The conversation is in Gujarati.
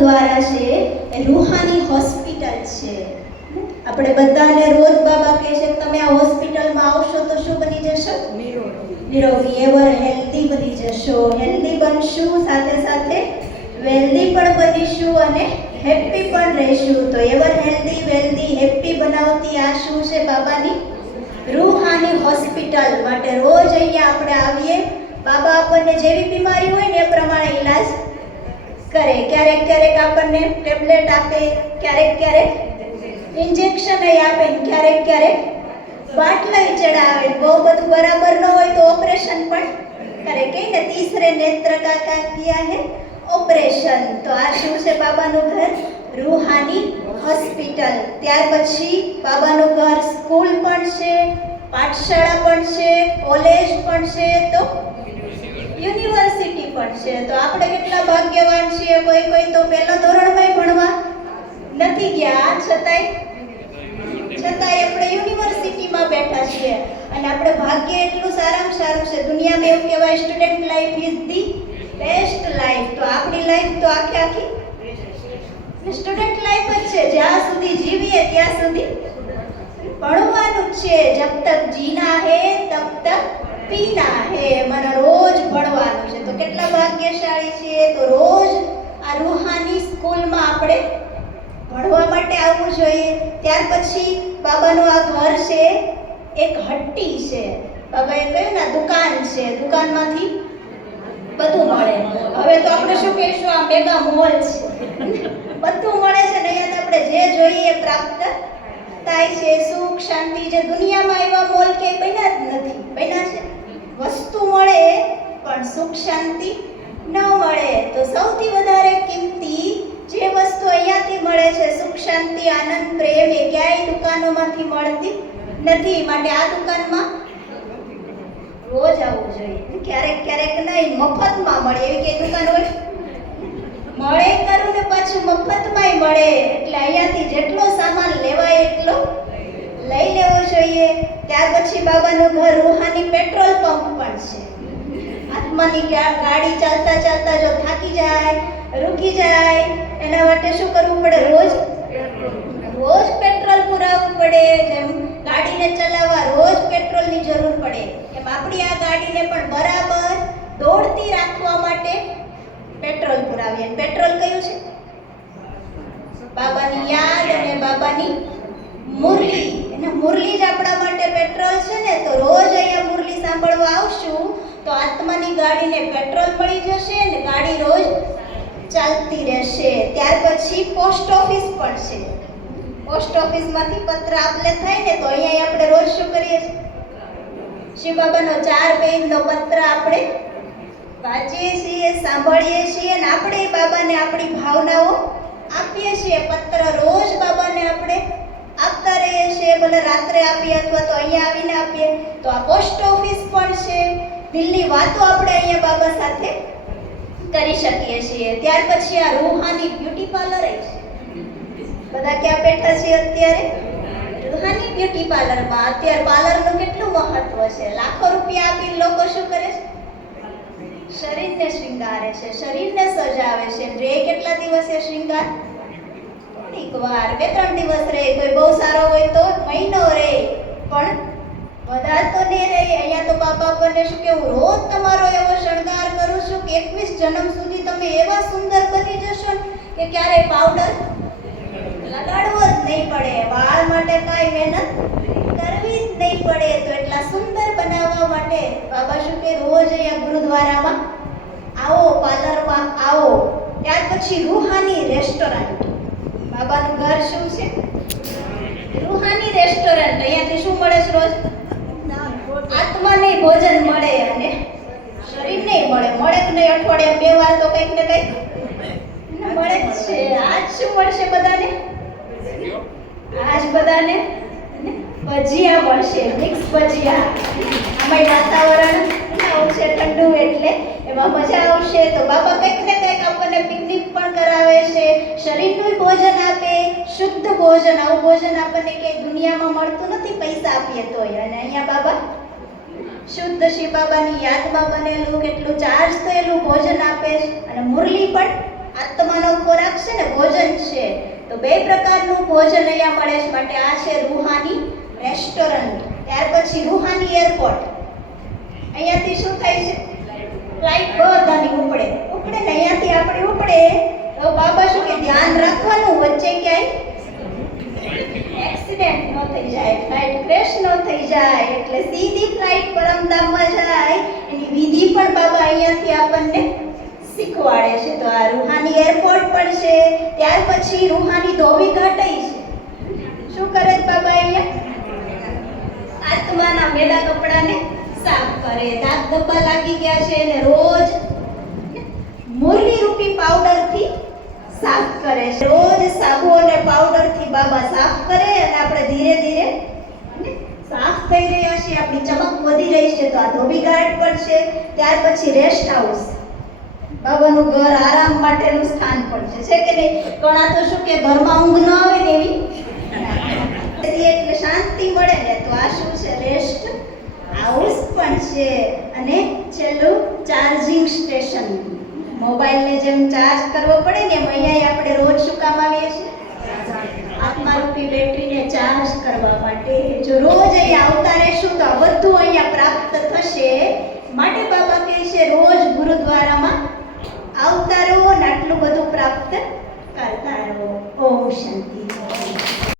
ગુરુદ્વારા છે એ રૂહાની હોસ્પિટલ છે. આપણે બધાને રોજ બાબા કહે છે કે તમે આ હોસ્પિટલમાં આવશો તો શું બની જશો? નિરોગી, એવર હેલ્ધી બની જશો. હેલ્ધી બનશું, સાથે સાથે વેલ્ધી પણ બનીશું અને હેપી પણ રહીશું. તો એવર હેલ્ધી, વેલ્ધી, હેપી બનાવતી આ શું છે? બાબાની રૂહાની હોસ્પિટલ. માટે રોજ અહીંયા આપણે આવીએ. બાબા આપણને જેવી બીમારી હોય ને એ પ્રમાણે ઈલાજ કરે. ક્યારેક ક્યારેક આપણને ટેબ્લેટ આપે, ક્યારેક ક્યારેક ઇન્જેક્શન આપે, ક્યારેક ક્યારેક બાટલા ચડાવે. બહુ બધું બરાબર ન હોય તો ઓપરેશન પણ કરે. કે ને તીસરે નેત્ર કા કિયા હે ઓપરેશન. તો આ શું છે? બાબાનું ઘર રૂહાની હોસ્પિટલ. ત્યાર પછી બાબાનું ઘર સ્કૂલ પણ છે, પાઠશાળા પણ છે, કોલેજ પણ છે, તો યુનિવર્સિટી પણ છે. તો આપણે કેટલા ભાગ્યવાન છીએ. કોઈ કોઈ તો પહેલા ધોરણમાં ભણવા નથી ગયા, છતાંય આપણે યુનિવર્સિટીમાં બેઠા છીએ. અને આપણે ભાગ્ય એટલું સારામાં સારું છે. દુનિયામાં એવું કહેવાય student life is the best life. તો આપણી લાઈફ તો આખી સ્ટુડન્ટ લાઈફ જ છે. જ્યાં સુધી જીવીએ ત્યાં સુધી ભણવાનું જ છે. જબ તક જીના હે તબ તક પીના હે. મને રોજ ભણવાનું છે. તો કેટલા ભાગ્યશાળી છીએ. તો રોજ આ રૂહાની સ્કૂલમાં આપણે ભણવા માટે આવવું જોઈએ. ત્યાર પછી બાબાનું આ ઘર છે એક હટ્ટી છે. બાબાએ કહ્યું ને દુકાન છે, દુકાનમાંથી બધું મળે. હવે તો આપણે શું કહીશું? આ મેગા મોલ છે, બધું મળે છે ને. અહીંયા આપણે જે જોઈએ એ પ્રાપ્ત થાય છે. સુખ શાંતિ. જે દુનિયામાં એવા મોલ કે બન્યા જ નથી. બન્યા છે વસ્તુ મળે પણ સુખ શાંતિ ન મળે. તો સૌથી વધારે કિંમતી જે વસ્તુ અહીંયાથી મળે છે, સુખ શાંતિ, આનંદ, પ્રેમ, એ ક્યાંય દુકાનોમાંથી મળતી નથી. માટે આ દુકાનમાં રોજ આવવું જોઈએ. ક્યારેક ક્યારેક નહીં, મફતમાં મળે એવી કઈ દુકાન હોય? મળે કરું ને પાછું મફતમાંય મળે. એટલે અહીંયાથી જેટલો સામાન લેવાય એટલો લઈ લેવો જોઈએ. ત્યાર પછી બાબાનું ઘર રૂહાની પેટ્રોલ પંપ પણ છે. આત્માની ગાડી ચાલતા ચાલતા જો થાકી જાય, રૂકી જાય, એના માટે શું કરવું પડે? રોજ પેટ્રોલ પુરાવવું પડે. જેમ ગાડીને ચલાવવા રોજ પેટ્રોલની જરૂર પડે, એમ આપણી આ ગાડીને પણ બરાબર દોડતી રાખવા માટે પેટ્રોલ પુરાવીએ. પેટ્રોલ કયું છે? બાબાની યાદ અને બાબાની મુરલી. અને મુરલી જ આપણા માટે પેટ્રોલ છે ને. તો રોજ અહીંયા મુરલી સાંભળવા આવશું તો આત્માની ગાડીને પેટ્રોલ મળી જશે ને ગાડી રોજ ચાલતી રહેશે. ત્યાર પછી પોસ્ટ ઓફિસ પણ છે. પોસ્ટ ઓફિસમાંથી પત્ર આપલે થાય ને તો અહીંયા આપણે રોજ શું કરીએ છીએ? શિવ બાબાનો 4 પેજનો પત્ર આપણે વાંચીએ છીએ, સાંભળીએ છીએ અને આપણે બાબાને આપણી ભાવનાઓ આપીએ છીએ. પત્ર રોજ બાબાને આપણે આપતા રહીએ છીએ. ભલે રાત્રે આપીએ અથવા તો અહીંયા આવીને આપીએ. તો આ પોસ્ટ ઓફિસ પણ છે. દિલની વાતો આપણે અહીંયા બાબા સાથે કરી શકીએ છીએ. ત્યાર પછી આ રૂહાની બ્યુટી પાર્લર છે. બધા ક્યાં બેઠા છે અત્યારે? રૂહાની બ્યુટી પાર્લરમાં. અત્યારે પાર્લરનું કેટલું મહત્વ છે. લાખો રૂપિયા આપીને લોકો શું કરે છે? શરીરને શૃંગારે છે, શરીરને સજાવે છે. રે કેટલા દિવસે શૃંગાર? થોડીક વાર, 2-3 દિવસ રહે. કોઈ બહુ સારો હોય તો મહિનો રહે, પણ વધારે તો નહીં રહે. અહીંયા તો બાબા આપણને શું કેવું? રોજ તમારો એવો શણગાર કરું છું કે 21 જન્મ સુધી તમે એવા સુંદર બની જશો કે ક્યારેય પાવડર લગાડવો જ નહીં પડે. વાળ માટે કાંઈ મહેનત કરવી જ નહીં પડે. તો એટલા સુંદર બનાવવા માટે બાબા શું કે રોજ અહીંયા ગુરુદ્વારામાં આવો, પાર્લરમાં આવો. ત્યાર પછી રૂહાની રેસ્ટોરન્ટ. બાબાનું ઘર શું છે? રૂહાની રેસ્ટોરન્ટ. અહીંયાથી શું મળે છે રોજ? આત્માને ભોજન મળે અને શરીરને મળે. મળે કે નહીં? અઠવાડિયા 2 વાર તો કંઈક ને કંઈક મળે જ છે. આજ શું મળશે બધાને? આજ બધાને ભજીયા મળશે, મિક્સ ભજીયા. આમાં વાતાવરણ છે ઠંડુ, એટલે એમાં મજા આવશે. તો બાબા કંઈક ને કંઈક આપણને પિકનિક પણ કરાવે છે, શરીરનું ભોજન આપે, શુદ્ધ ભોજન. આવું ભોજન આપણને કે દુનિયામાં મળતું નથી પૈસા આપીએ તોય. અને અહીંયા બાબા શુદ્ધ શિવ બાબાની યાદમાં બનેલું કેટલું ચાર્જ થયેલું ભોજન આપે છે. અને મુરલી પણ આત્માનો ખોરાક છે ભોજન છે. તો બે પ્રકારનું ભોજન અહીંયા મળે છે. માટે આ છે રૂહાની રેસ્ટોરન્ટ. ત્યાર પછી રૂહાની એરપોર્ટ. અહીંયાથી શું થાય છે? ફ્લાઇટ બધાની ઉપડે ને અહીંયાથી આપણે ઉપડે તો બાબા શું કે ધ્યાન રાખવાનું વચ્ચે ક્યાંય એક્સિડન્ટ ન થઈ જાય, ફ્લાઇટ ક્રેશ ન થઈ જાય, એટલે સીધી ફ્લાઇટ પરમધામમાં જાય એની વિધિ પણ બાબા અહીંયાથી આપણને શીખવાડે છે. તો આ રૂહાની એરપોર્ટ પણ છે. ત્યાર પછી રૂહાની ધોબી ઘાટાઈ છે. શું કરે છે બાબા અહીંયા? આત્માના મેલા કપડાને સાફ કરે. દાગ ધબ્બા લાગી ગયા છે એને રોજ મુરલી રૂપી પાવડરથી સાફ કરે છે. રોજ સાબુ અને પાવડરથી બાબા સાફ કરે અને આપણે ધીરે ધીરે સાફ થઈ રહ્યા છીએ, આપણી ચમક વધી રહી છે. તો આ ધોબી ઘાટ પર છે. ત્યાર પછી રેસ્ટ હાઉસ, બાબાનું ઘર આરામ માટેનું સ્થાન પણ છે કે નહીં? ઘણા તો શું કે ઘરમાં ઊંઘ ન આવે ને એવી એટલે શાંતિ મળે ને, તો આ શું છે? રેસ્ટ હાઉસ પણ છે. અને છેલ્લું ચાર્જિંગ સ્ટેશન. મોબાઈલને જેમ ચાર્જ કરવો પડે ને એમ અહીંયા આપણે રોજ શું કામ આવીએ છીએ? આત્મારૂપી બેટરીને ચાર્જ કરવા માટે. જો રોજ અહીંયા આવતા રહેશું તો આ બધું અહીંયા પ્રાપ્ત થશે.